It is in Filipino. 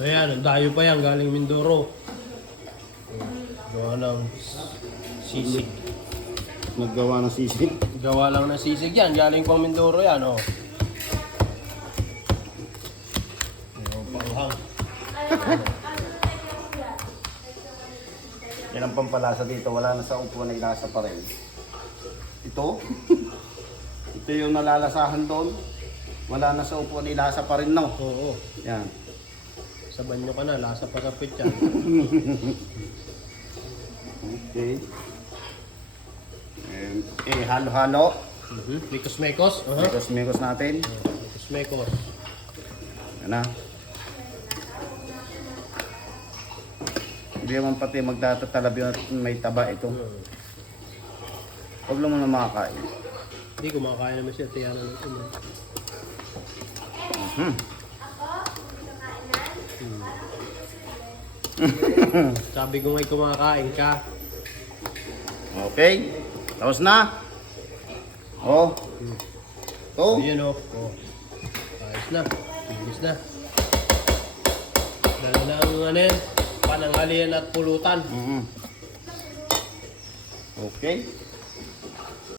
Ayan, ang dayo pa yan, galing Mindoro. Gawa ng sisig. Naggawa ng sisig. Gawa lang ng sisig yan, galing pang Mindoro yan, oh. Yung panghang. Yan ang pampalasa dito. Wala na sa upuan ay lasa pa rin. Ito. Ito yung nalalasahan doon. Wala na sa upuan ay lasa pa rin, no? Oo. Yan. Sa banyo ka na, lasa pa sa pit yan. Okay. Halo-halo. Mikos-mekos. Mekos-mekos natin. Mikos-mekos. Yan na. Hindi naman pati magtatatalab yun at may taba ito. Huwag lang mo na makakain. Hindi, kumakain naman siya. Tiyanan ng ito. Sabi ko nga'y kumakain ka. Okay. Tapos na. Oh. Ito. Ayan o. Oh. Ayos na. Bilis na. Dala na ang ano yan, pananghalian at pulutan. Okay.